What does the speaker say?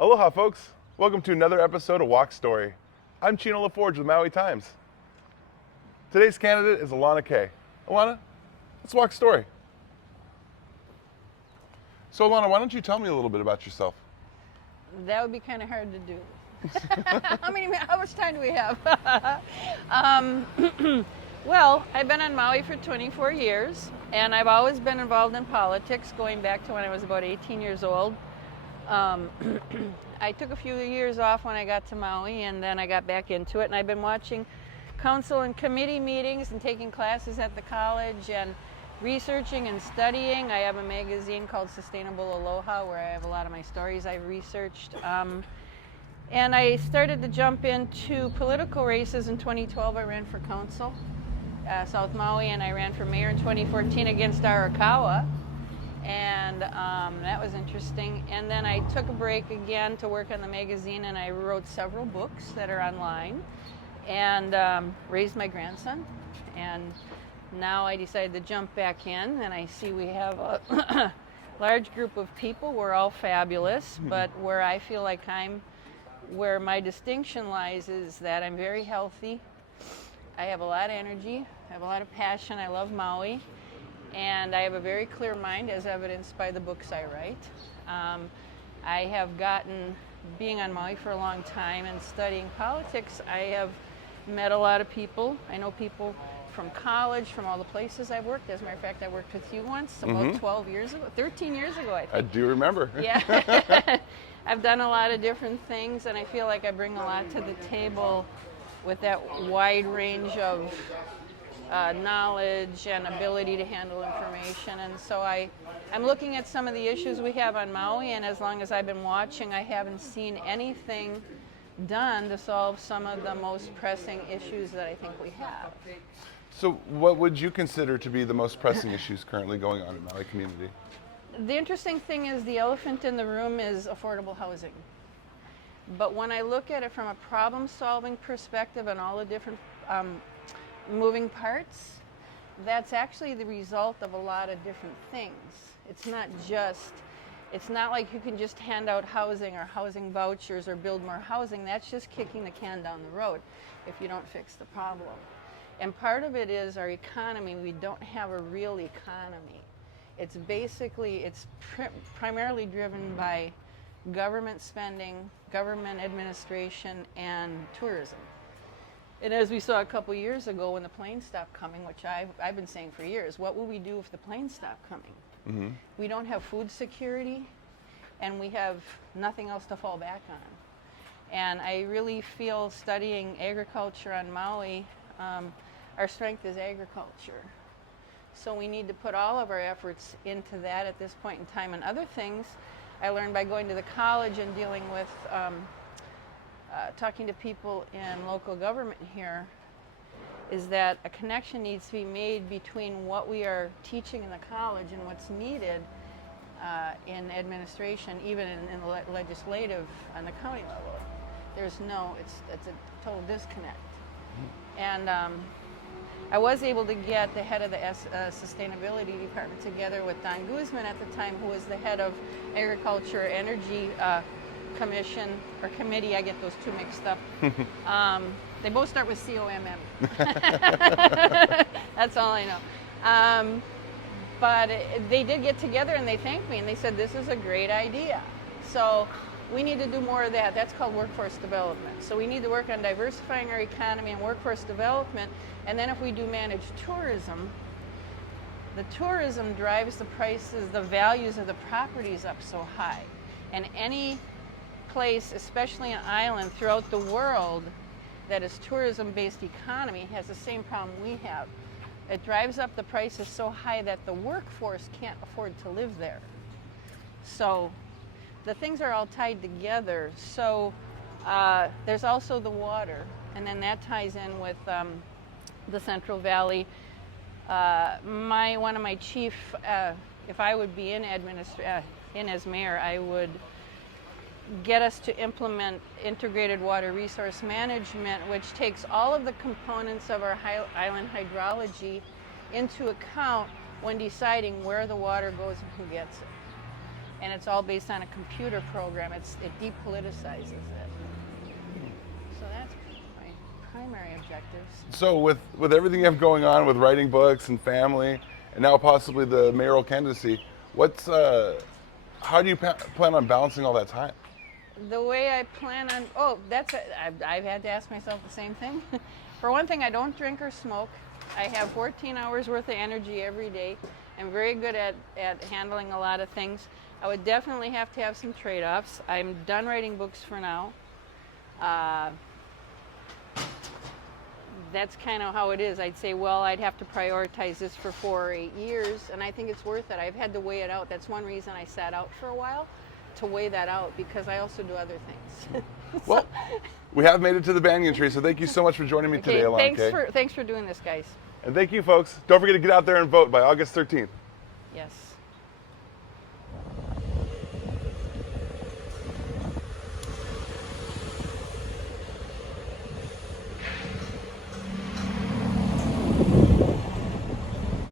Aloha, folks. Welcome to another episode of Walk Story. I'm Chino LaForge with Maui Times. Today's candidate is Alana Kay. Alana, let's walk story. So Alana, why don't you tell me a little bit about yourself? That would be kind of hard to do. How much time do we have? Well, I've been on Maui for 24 years, and I've always been involved in politics, going back to when I was about 18 years old. I took a few years off when I got to Maui, and then I got back into it, and I've been watching council and committee meetings and taking classes at the college and researching and studying. I have a magazine called Sustainable Aloha where I have a lot of my stories I've researched. And I started to jump into political races in 2012. I ran for council, South Maui, and I ran for mayor in 2014 against Arakawa. And that was interesting. And then I took a break again to work on the magazine, and I wrote several books that are online and raised my grandson. And now I decided to jump back in, and I see we have a large group of people. We're all fabulous, but where I feel like where my distinction lies is that I'm very healthy. I have a lot of energy. I have a lot of passion. I love Maui. And I have a very clear mind, as evidenced by the books I write. I have gotten, being on Maui for a long time and studying politics, I have met a lot of people. I know people from college, from all the places I've worked. As a matter of fact, I worked with you once, about 12 years ago, 13 years ago, I think. I do remember. Yeah. I've done a lot of different things, and I feel like I bring a lot to the table with that wide range of knowledge and ability to handle information. And so I'm looking at some of the issues we have on Maui, and as long as I've been watching, I haven't seen anything done to solve some of the most pressing issues that I think we have. So what would you consider to be the most pressing issues currently going on in Maui community? The interesting thing is the elephant in the room is affordable housing. But when I look at it from a problem-solving perspective and all the different moving parts, that's actually the result of a lot of different things. It's not like you can just hand out housing or housing vouchers or build more housing. That's just kicking the can down the road if you don't fix the problem. And part of it is our economy. We don't have a real economy. It's primarily driven by government spending, government administration, and tourism. And as we saw a couple years ago when the planes stopped coming, which I've been saying for years, what will we do if the planes stop coming? Mm-hmm. We don't have food security, and we have nothing else to fall back on. And I really feel, studying agriculture on Maui, our strength is agriculture. So we need to put all of our efforts into that at this point in time. And other things I learned by going to the college and dealing with talking to people in local government here is that a connection needs to be made between what we are teaching in the college and what's needed in administration, even in the legislative on the county level. It's a total disconnect. And I was able to get the head of the sustainability department together with Don Guzman at the time, who was the head of Agriculture Energy Commission or Committee. I get those two mixed up. They both start with COMM. That's all I know. But they did get together and they thanked me and they said, this is a great idea. So we need to do more of that. That's called workforce development. So we need to work on diversifying our economy and workforce development. And then if we do manage tourism, the tourism drives the prices, the values of the properties up so high. And any place, especially an island throughout the world that is tourism-based economy, has the same problem we have. It drives up the prices so high that the workforce can't afford to live there. So the things are all tied together. So there's also the water, and then that ties in with the Central Valley. One of my chief, if I would be in as mayor, I would get us to implement integrated water resource management, which takes all of the components of our island hydrology into account when deciding where the water goes and who gets it. and it's all based on a computer program. It depoliticizes it. So that's my primary objectives. So with everything you have going on with writing books and family, and now possibly the mayoral candidacy, how do you plan on balancing all that time? The way I plan on, I've had to ask myself the same thing. For one thing, I don't drink or smoke. I have 14 hours worth of energy every day. I'm very good at handling a lot of things. I would definitely have to have some trade-offs. I'm done writing books for now. That's kind of how it is. I'd say, well, I'd have to prioritize this for 4 or 8 years, and I think it's worth it. I've had to weigh it out. That's one reason I sat out for a while, to weigh that out, because I also do other things. Well, we have made it to the banyan tree, so thank you so much for joining me today, Alana Kay. Thanks for doing this, guys. And thank you, folks. Don't forget to get out there and vote by August 13th. Yes.